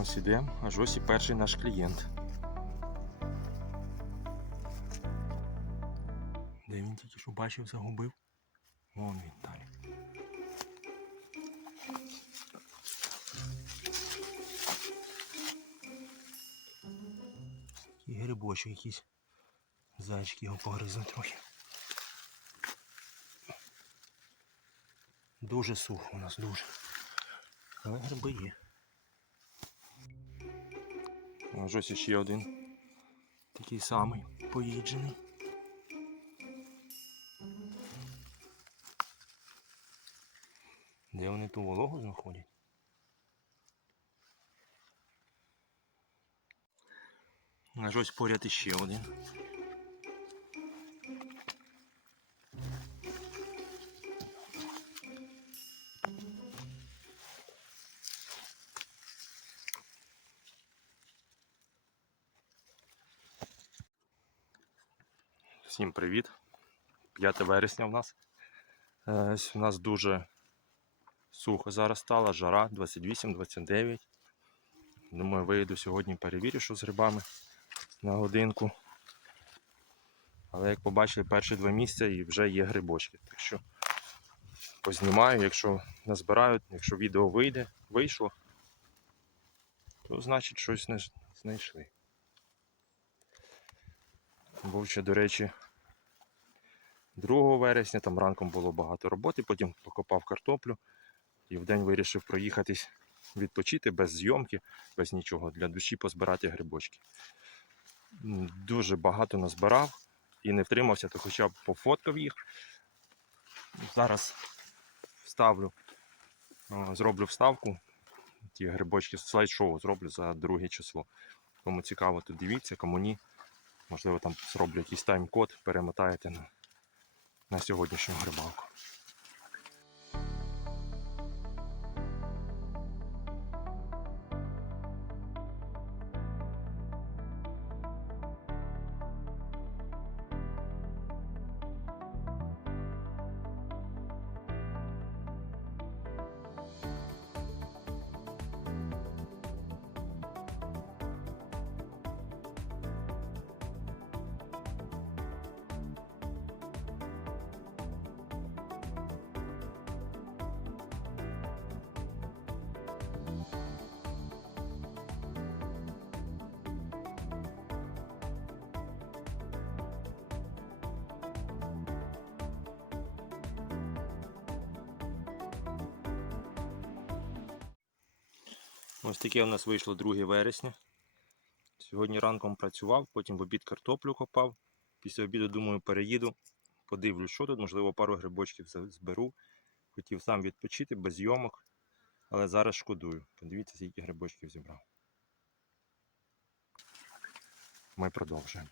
Ось ідемо, аж ось і перший наш клієнт. Де він тільки що бачив, загубив? Вон він далі. І грибочок якийсь. Зайчики його погризли трохи. Дуже сухо у нас, дуже. Але гриби є. Ось ось ще один. Такий самий поїджений. Де вони ту вологу знаходять? Аж ось поряд іще один. Всім привіт! 5 вересня в нас. Е, У нас дуже сухо зараз стало, жара 28-29. Думаю, вийду сьогодні, перевірю, що з грибами на годинку. Але як побачили, перші два місця і вже є грибочки. Так що познімаю, якщо назбирають, якщо відео вийде, вийшло, то значить щось знайш- знайшли. Був ще, до речі, 2 вересня, там ранком було багато роботи, потім покопав картоплю і вдень вирішив проїхатись, відпочити без зйомки, без нічого, для душі позбирати грибочки. Дуже багато назбирав і не втримався, то хоча б пофоткав їх. Зараз вставлю, зроблю вставку. Ті грибочки слайд-шоу зроблю за друге число. Кому цікаво, то дивіться, кому ні. Можливо, там зроблю якийсь тайм-код, перемотаєте на, на сьогоднішню грибалку. Ось таке у нас вийшло 2 вересня. Сьогодні ранком працював, потім в обід картоплю копав. Після обіду, думаю, переїду, подивлюсь, що тут, можливо, пару грибочків зберу. Хотів сам відпочити без зйомок, але зараз шкодую. Подивіться, скільки грибочків зібрав. Ми продовжуємо.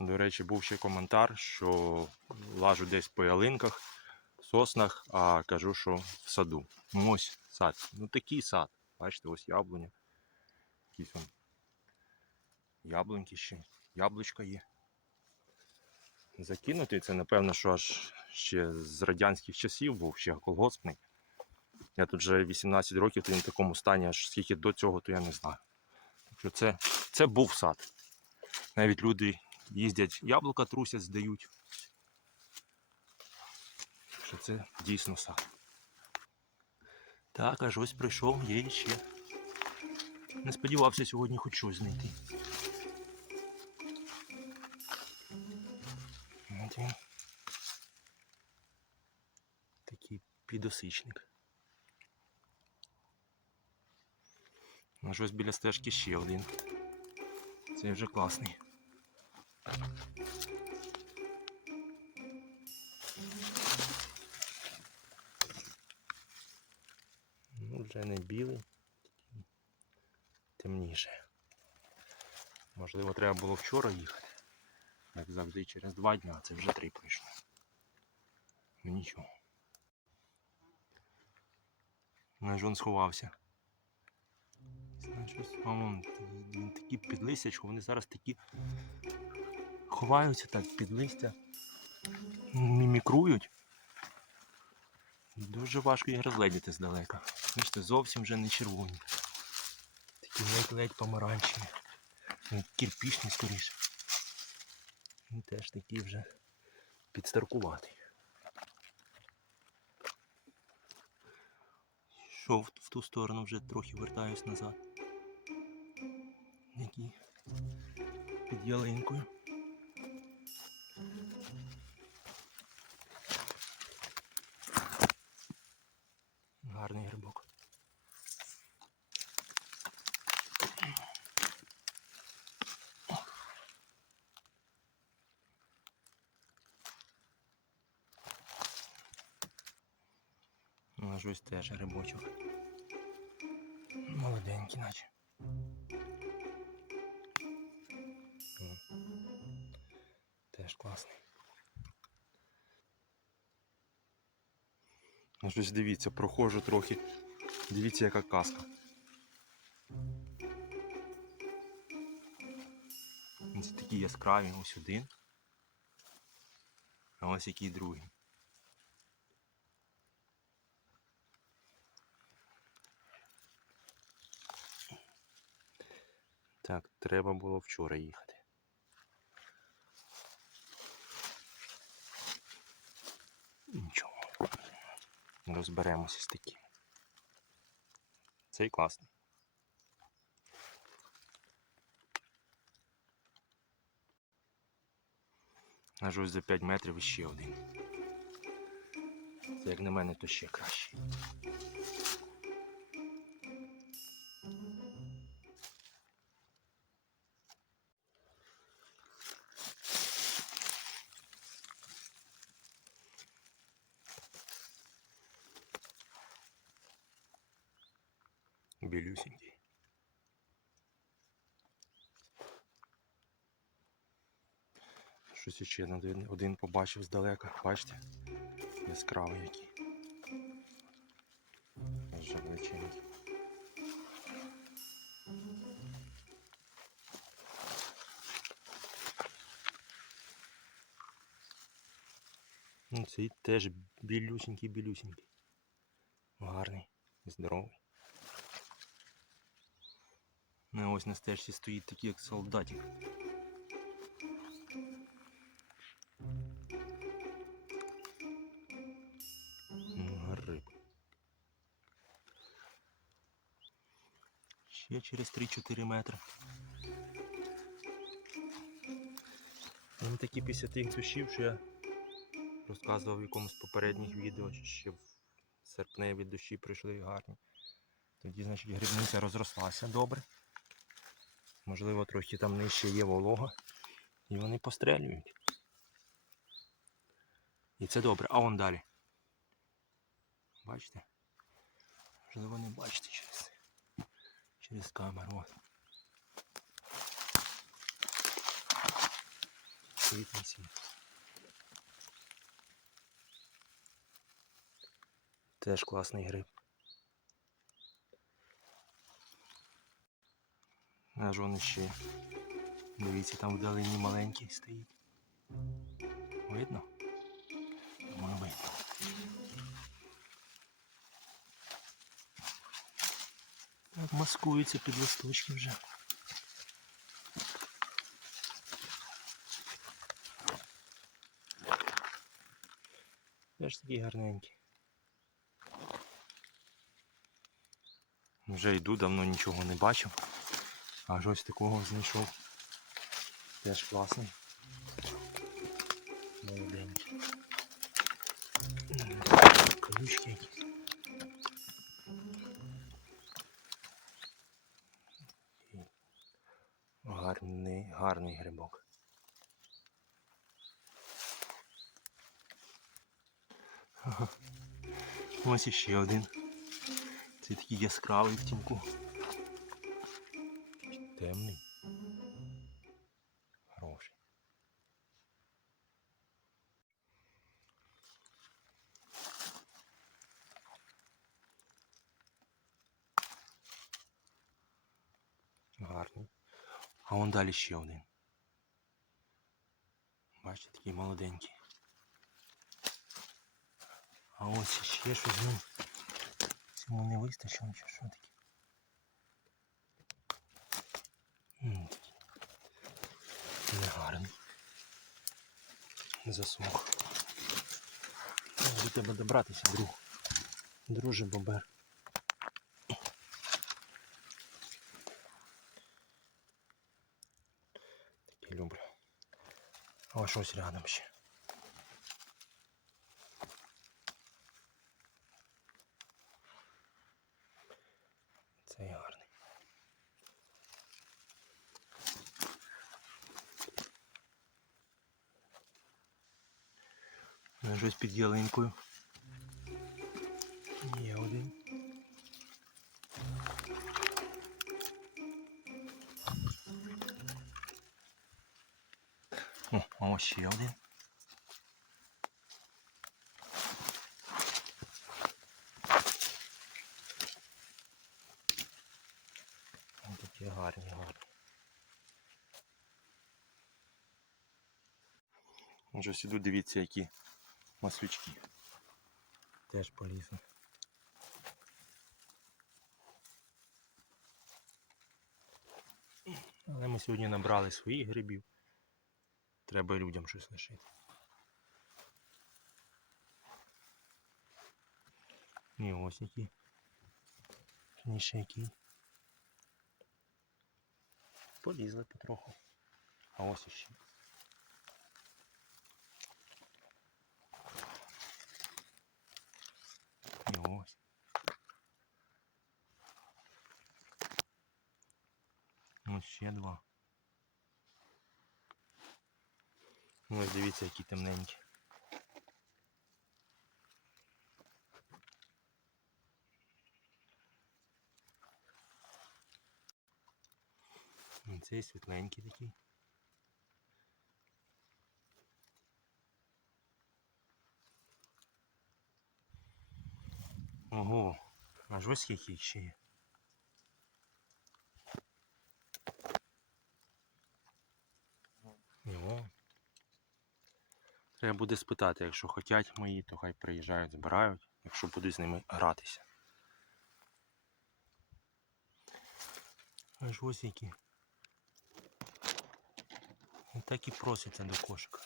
До речі, був ще коментар, що лажу десь по ялинках, соснах, а кажу, що в саду. Ну, Ось сад. Ну такий сад. Бачите, ось яблуня. Якісь он яблуньки ще. Яблучка є. Закинутий це, напевно, що аж ще з радянських часів був, ще колгоспний. Я тут вже 18 років, то він в такому стані, аж скільки до цього, то я не знаю. Що це, це був сад. Навіть люди їздять, яблука трусять, здають. Що це дійсно сад. Так, аж ось прийшов, є ще. Не сподівався сьогодні хоч щось знайти. Такий підосичник. Аж ось біля стежки ще один. Цей вже класний. Ну, вже не білий, темніше. Можливо, треба було вчора їхати. Як завжди через два дні, а це вже три пройшло. Ну нічого. Наш він сховався. Знаєш, вон, такі під листячко, вони зараз такі ховаються так під листя, мімікрують. Дуже важко їх розгледіти здалека. Бачите, зовсім вже не червоні. Такі ледь-ледь помаранчеві. Ну, Кірпічні скоріше. І теж такий вже підстаркуватий. Йшов в ту сторону, вже трохи вертаюсь назад. Який під ялинкою. Гарний грибок. Ну, ось теж грибочок. Молоденький, наче. Теж класний. Аж ось дивіться, прохожу трохи. Дивіться, яка казка. Ось такі яскраві, ось один. А ось який другий. Так, треба було вчора їхати. Нічого. Розберемося з таким. Цей класний. Аж ось за 5 метрів іще один. Це як на мене, то ще краще. Білюсенький. Щось ще один, один побачив здалека. Бачите? Яскравий який. Величенький. Ну, цей теж білюсенький. Гарний, здоровий. Ну, ось на стежці стоїть такий, як солдатик. Ну. Ще через 3-4 метри. Він такі після тих дощів, що я розказував в якомусь попередніх відео, що в серпневі дощі прийшли гарні. Тоді, значить, грибниця розрослася добре. Можливо, трохи там нижче є волога. І вони пострелюють. І це добре. А вон далі. Бачите? Можливо, не бачите через, через камеру. От. Світний. Теж класний гриб. Аж вон ще. Дивіться, там вдалині маленький стоїть. Видно? Думаю, видно. Так, маскується під листочки вже. Теж такий гарненький. Вже йду, давно нічого не бачив. Аж ось такого знайшов. Теж класний. Молоденький. Колючки Гарний, гарний грибок. Ось іще один. Це такий яскравий в тінку. Темний. Хороший. Гарний. А вон далі ще один. Бачите, такий молоденький. А ось ще щось з ним. Цьому не вистачило, чи що таке? Негарний. Засох. До тебе добратися, друг. Друже бобер. Такий люблю. А ось ось рядом ще. Цей гарний. Ну, Щось під ялинкою. Є один. О, а ось ще один. Ось такі гарні, гарні. Вже сюди дивіться, які маслючки. Теж полізли. Але ми сьогодні набрали своїх грибів. Треба людям щось лишити. І ось які. Ніше які. Полізли потроху. А ось іще. І ось. Ось ще два. Ось дивіться, які темненькі. Цей світленький такий. Ого, аж ось скільки ще є. Його. Треба буде спитати, якщо хочуть мої, то хай приїжджають, збирають, якщо буду з ними гратися. Аж ось які. Так і просяться до кошика.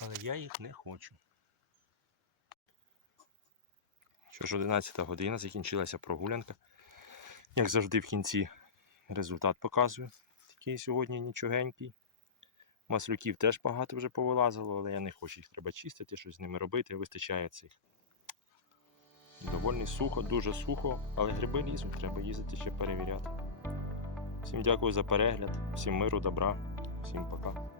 Але я їх не хочу. Що ж, 11 година, закінчилася прогулянка. Як завжди в кінці результат показую. Такий сьогодні нічогенький. Маслюків теж багато вже повилазило, але я не хочу їх треба чистити, щось з ними робити, вистачає цих. Доволі сухо, дуже сухо, але гриби лізуть, треба їздити ще перевіряти. Всім дякую за перегляд, всім миру, добра, всім пока.